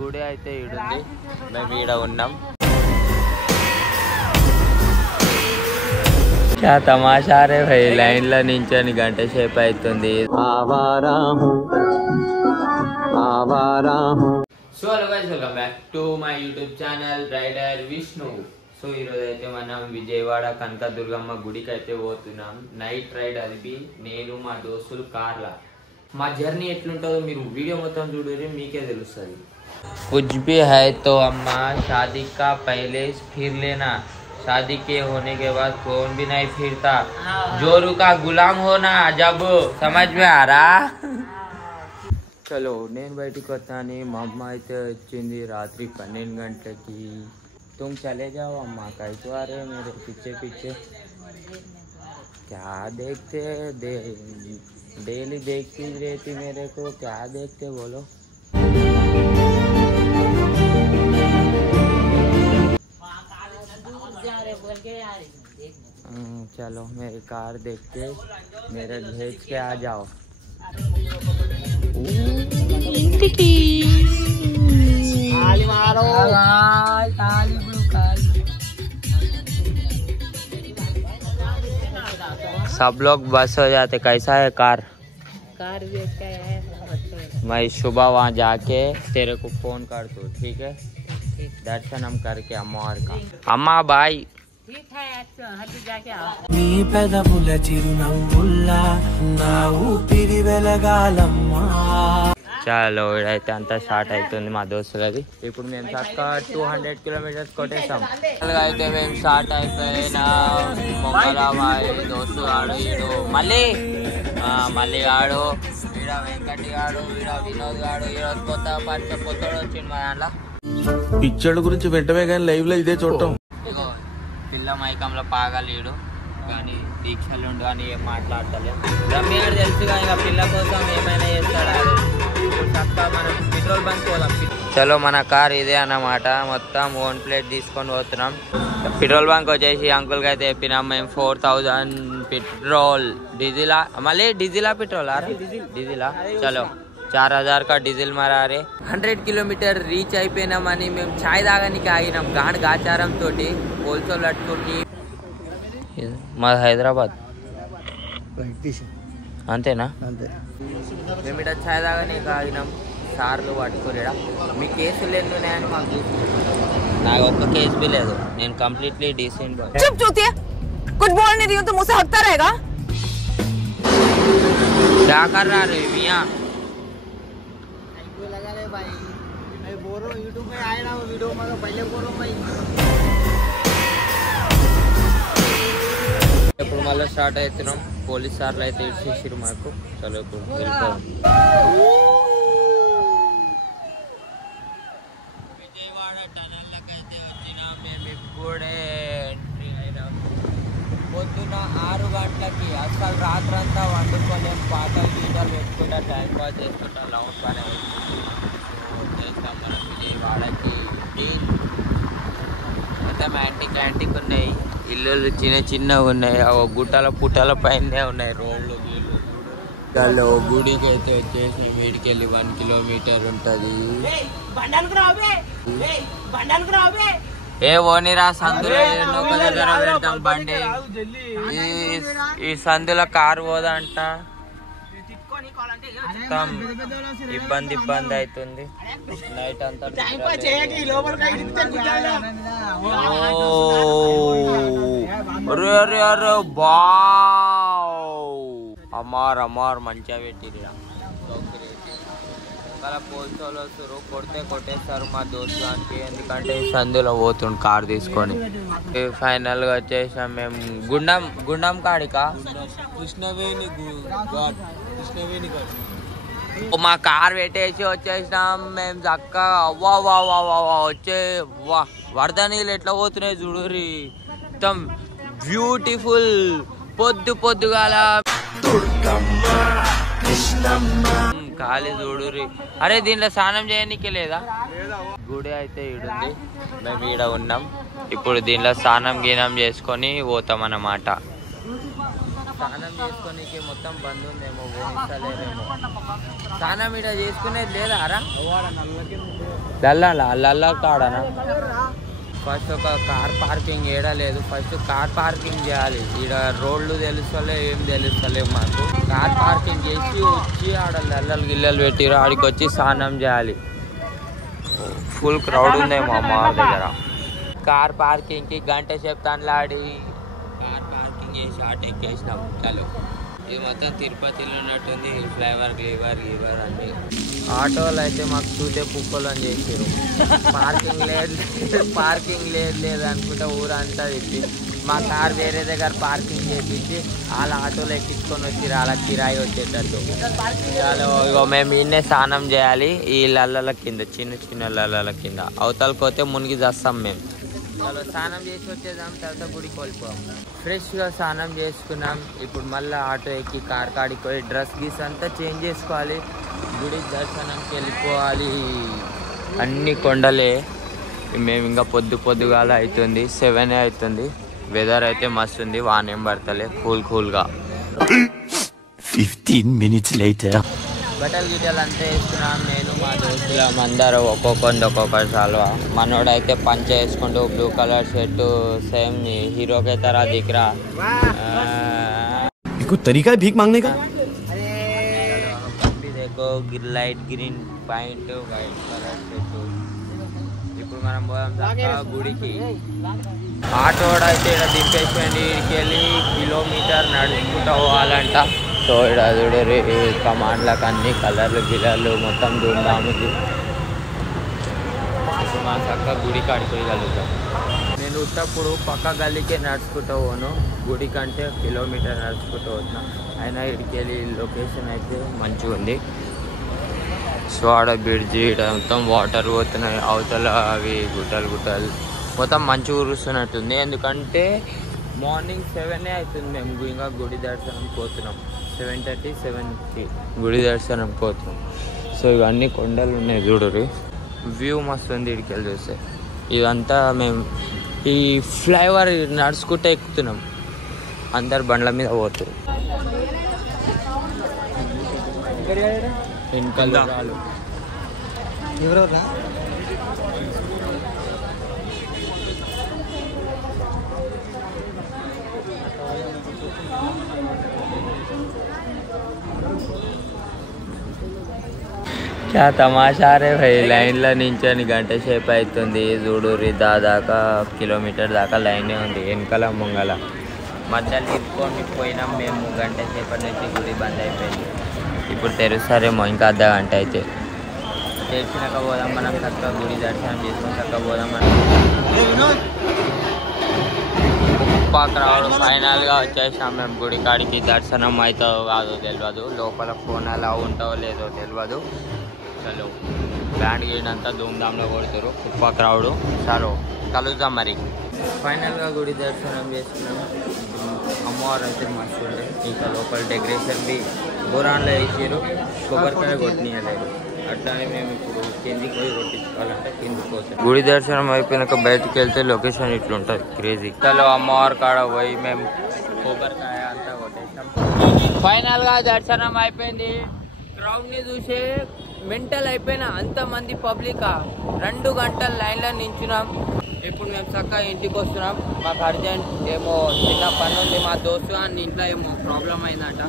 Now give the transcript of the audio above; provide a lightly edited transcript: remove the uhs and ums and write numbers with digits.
గుడి అయితే ఈడుంది, మేము ఈడ ఉన్నాం. क्या तमाशा रे भाई, लाइन ला निंचनी गंटे సేపు అవుతుంది. So hello guys, welcome back to my YouTube channel rider Vishnu. So ఈరోజు అయితే మనం విజయవాడ కనకదుర్గమ్మ గుడికి అయితే పోతున్నాం. నైట్ రైడ్ అది, నేను మా దోస్తులు కార్లా. మా జర్నీ ఎట్లుంటుందో మీరు వీడియో మొత్తం చూడండి, మీకే తెలుస్తుంది. कुछ भी है तो अम्मा शादी का पहले फिर लेना, शादी के होने के बाद कौन भी नहीं फिरता, जोरू का गुलाम होना जब, समझ में आ रहा. चलो నేను బయటికి వస్తాను. మా అమ్మ అయితే వచ్చింది రాత్రి 12 గంటలకి. तुम चले जाओ अम्मा, कैसे आ रहे मेरे पीछे पीछे, क्या देखते डेली देखती रहती मेरे को, क्या देखते बोलो. चलो मेरी कार देखते, मेरे भेज के आ जाओ. सब लोग बस हो जाते. कैसा है कार भी अच्छा है. मैं सुबह वहाँ जाके तेरे को फोन कर दूँ, ठीक है? दर्शन हम करके अम्मा का. अम्मा बाय. ठीक है, अच्छा हट जाके आओ. नी पैदा फुला चिरुनव्वुल्ला ना ऊपिरि వెలగాలమ్మా. చలో ఇదైతే అంతా స్టార్ట్ అవుతుంది మా దోస్తులది. ఇప్పుడు మేము చక్కగా 200 కిలోమీటర్స్ కొట్టేసాం. అయితే మేము స్టార్ట్ అయిపోయినా మొక్కలమాయి దోస్తు ఆడు ఈడు మళ్ళీ ఆడు ఈడ వెంకటి గాడు, ఈడ వినోద్ గాడు. ఈరోజు కొత్తోడు వచ్చింది మా దాంట్లో. పిచ్చడు గురించి వెంటనే కానీ లైవ్ లో ఇదే చూడటం. ఇగో పిల్ల మైకంలో పాగలీడు కానీ దీక్షలు ఉండు అని ఏం మాట్లాడతలేదు. రమ్యాడు తెలుసుగా, ఇక పిల్ల కోసం ఏమైనా చేస్తాడు. చక్కగా మనం పెట్రోల్ బంక్ పోదాం. చలో మన కార్ ఇదే అన్నమాట. మొత్తం ఓన్ ప్లేట్ తీసుకొని పోతున్నాం. పెట్రోల్ బంక్ వచ్చేసి అంకుల్కి అయితే చెప్పినాం మేము 4000 పెట్రోల్, డీజిలా మళ్ళీ డీజిలా పెట్రోలా డీజిలా. చలో 4000 का डीजिल मारा रे. 100 किलोमीटर రీచ్ అయిపోయినామని మేము చాయ్ తాగడానికి ఆగినాం. గాచారం తోటి పోల్సోలు అట్టుకుంటి. మా హైదరాబాద్ అంతేనా? అంతే. మేము ఇక్కడ చాయ్ తాగడానికి ఆగినాం. సార్లు పట్టుకోలేడా. మీ కేసులు ఎన్ని ఉన్నాయని మాకు చూసుకుంటాం. నాకు ఒక్క కేసు भी లేదు. నేను కంప్లీట్లీ డీసెంట్ బాయ్. चुप चूतिया, कुछ बोल नहीं रही हूं तो मुझसे हकता रहेगा. क्या कर रहा रे मियां? यूट्यूब में आए ना वीडियो में पहले बोलो भाई. ఇప్పుడు మళ్ళీ స్టార్ట్ అవుతున్నాం. పోలీస్ సార్లు అయితే ఇచ్చేసారు మాకు. చలో ఇప్పుడు వెళ్ళిపోదాం. విజయవాడ టనెల్లోకి అయితే వచ్చినాం. మేము ఇప్పుడే ఎంట్రీ అయినాం. పొద్దున్న 6 గంటలకి. అసలు రాత్రంతా వండుకోలేం. పాటలు గీటలు పెట్టుకుంటా టైం పాస్ చేసుకుంటా లౌండ్ పనే చేస్తాం మనం విజయవాడకి. మొత్తం యాంటిక్ ఉన్నాయి. ఇల్లులు చిన్నగా ఉన్నాయి. గుట్టల పుట్టల పైనే ఉన్నాయి రోడ్లు గీళ్ళు. దానిలో గుడికి అయితే వచ్చేసి వీడికి వెళ్ళి 1 కిలోమీటర్ ఉంటుంది. ఏ ఓనిరా సందులో ఒక దగ్గర పెడతాం బండి. ఈ సందులో కారు పోదంట. ఇబ్బంది అవుతుంది. నైట్ అంతా అమ్మార్ మంచిగా పెట్టిరా. పోలీసులు వస్తారు, కొట్టేస్తారు మా దోస్తులకి. ఎందుకంటే సందులో పోతుండు కార్ తీసుకొని. ఫైనల్ గా వచ్చేసాం మేము గుండం కాడికా. కృష్ణవేణి మా కార్ పెట్టేసి వచ్చేసినాం మేము చక్కగా. వచ్చే వరద నీళ్ళు ఎట్లా పోతున్నాయి చూడుర్రి. మొత్తం బ్యూటిఫుల్. పొద్దుగాల ఖాళీ చూడుర్రి. అరే దీంట్లో స్నానం చేయడానికి లేదా? గుడి అయితే ఈడుంది, మేము ఈడ ఉన్నాం. ఇప్పుడు దీంట్లో స్నానం గీనం చేసుకొని పోతాం అన్నమాట. స్నానం చేసుకోనికి మొత్తం బంద్ ఉందేమో, పోనిస్తలేరేమో. స్నానం ఇడ చేసుకునేది లేదా రా? లల్ల కాడనా? ఫస్ట్ ఒక కార్ పార్కింగ్ ఏడలేదు, ఫస్ట్ కార్ పార్కింగ్ చేయాలి. ఈడ రోడ్లు తెలుస్తలే, ఏం తెలుస్తలేవు మాకు. కార్ పార్కింగ్ చేసి వచ్చి ఆడ లల్లలు గిల్లలు పెట్టిరు, ఆడికి వచ్చి స్నానం చేయాలి. ఫుల్ క్రౌడ్ ఉందేమో మా దగ్గర. కార్ పార్కింగ్కి గంట చెప్తాను ఆడి కార్ పార్కింగ్ చేసి ఆటో ఎక్కేసినాం. చలో, ఇది మొత్తం తిరుపతిలో ఉన్నట్టుంది. ఫ్లైఓవర్ గీవర్ అన్ని ఆటోలు అయితే మాకు చూసే పుక్కలు అని చేసారు. పార్కింగ్ లేదు అనుకుంటే ఊరంతా తిప్పి మా కార్ వేరే దగ్గర పార్కింగ్ చేపించి వాళ్ళ ఆటోలు ఎక్కించుకొని వచ్చి అలా కిరాయి వచ్చేటట్టు. ఇగో మేము ఇన్నే స్నానం చేయాలి ఈ లల్లల కింద, చిన్న లల్లల కింద. అవతలకి పోతే మునిగి చేస్తాం మేము. చాలా స్నానం చేసి వచ్చేద్దాం, తర్వాత గుడికి వెళ్ళిపోయాం. ఫ్రెష్గా స్నానం చేసుకున్నాం. ఇప్పుడు మళ్ళీ ఆటో ఎక్కి కార్ కాడికి పోయి డ్రెస్ గీస్ అంతా చేంజ్ చేసుకోవాలి, గుడి దర్శనంకి వెళ్ళిపోవాలి. అన్ని కొండలే. మేము ఇంకా పొద్దుగాల అవుతుంది, 7 అవుతుంది. వెదర్ అయితే మస్తు ఉంది, వానేం పడతలే, కూల్గా. 15 minutes later. బట్టలు గిట్టలు అంతా వేసుకున్నాం. నేను మా దోస్తులం అందరూ ఒక్కొక్క సాల్వా. మనోడైతే పంచ వేసుకుంటూ బ్లూ కలర్ షర్టు, సేమ్ హీరోకే తరా దిక్రా. तरीका भीख मांगने का light green point, white colour shirt. ఇప్పుడు మనం పోదాం గుడికి. ఆటోడ అయితే ఇక్కడ దింపేసుకోండి. ఇక్కడికి వెళ్ళి కిలోమీటర్ నడుచుకుంటూ పోవాలంట. సో ఇక్కడ చూడరు కమాండ్లకు అన్ని కలర్లు మొత్తం ధూమ్ధాముకి. మా చక్క గుడి కాడిపోయగలుగుతాం. నేను ఉత్తప్పుడు పక్క గల్లీకే నడుచుకుంటూ పోను, గుడి కంటే కిలోమీటర్ నడుచుకుంటూ పోతున్నా. అయినా ఇక్కడికి వెళ్ళి లొకేషన్ అయితే మంచిగా ఉంది. సో ఆడ బ్రిడ్జి మొత్తం వాటర్ పోతున్నాయి, అవతల అవి గుట్టలు మొత్తం మంచిగా కురుస్తున్నట్టుంది. ఎందుకంటే మార్నింగ్ 7 అవుతుంది, మేము ఇంకా గుడి దర్శనం పోతున్నాం. 7:30, 7:50 గుడి దర్శనం పోతున్నాం. సో ఇవన్నీ కొండలు ఉన్నాయి చూడరు, వ్యూ మస్తు ఉంది ఇక్కడికి వెళ్ళి చూస్తే. ఇదంతా మేము ఈ ఫ్లైఓవర్ నడుచుకుంటే ఎక్కుతున్నాం, అందరు బండ్ల మీద పోతారు. వెనకాల क्या तमाशा रे भाई, లైన్లో నించొని గంట సేపు అవుతుంది చూడురి. దాదాపు కిలోమీటర్ దాకా లైనే ఉంది, వెనకాల ముంగల. మధ్యలో ఇరుక్కొని పోయినాం మేము. గంట సేపటి నుంచి గుడి బంద్ అయిపోయింది. ఇప్పుడు తెరుస్తారేమో ఇంకా అర్ధ గంట అయితే. తెరిచినాక పోదాం మనం, చక్కగా గుడి దర్శనం చేసుకొని చక్కగా పోదాం మనం. క్రౌడ్ ఫైనల్గా వచ్చేసాం మేము గుడి కాడికి. దర్శనం అవుతుందో కాదో తెలియదు, లోపల ఫోన్ అలా ఉంటావో లేదో తెలియదు. చలో, బ్యాండ్ గీడంతా ధూమ్ధామ్లో కొడుతారు, కుప్ప క్రౌడ్. చలో కలుద్దాం మరి. ఫైనల్గా గుడి దర్శనం చేసుకున్నాం. అమ్మవారు అయితే మస్తు ఉండే. ఇంకా లోపల డెకరేషన్ బి బురాన్లో వేసారు, కొబ్బరికాయ కొట్టినలేదు. అట్లానే మేము ఇప్పుడు కిందికి పోయి కొట్టించుకోవాలంటే కిందికి పోతాం. గుడి దర్శనం అయిపోయినాక బయటకు వెళ్తే లొకేషన్ ఇట్లుంటుంది, క్రేజీ. చలో అమ్మవారి కాడ పోయి మేము కొబ్బరికాయ అంతా కొట్టేసాం. ఫైనల్గా దర్శనం అయిపోయింది. క్రౌడ్ని చూసే మెంటల్ అయిపోయినా, అంతమంది పబ్లిక్ 2 గంటల లైన్లో నించున్నాం. ఇప్పుడు మేము చక్కగా ఇంటికి వస్తున్నాం. మాకు అర్జెంట్ ఏమో చిన్న పని ఉంది, మా దోస్తు అని ఇంట్లో ఏమో ప్రాబ్లం అయిందట.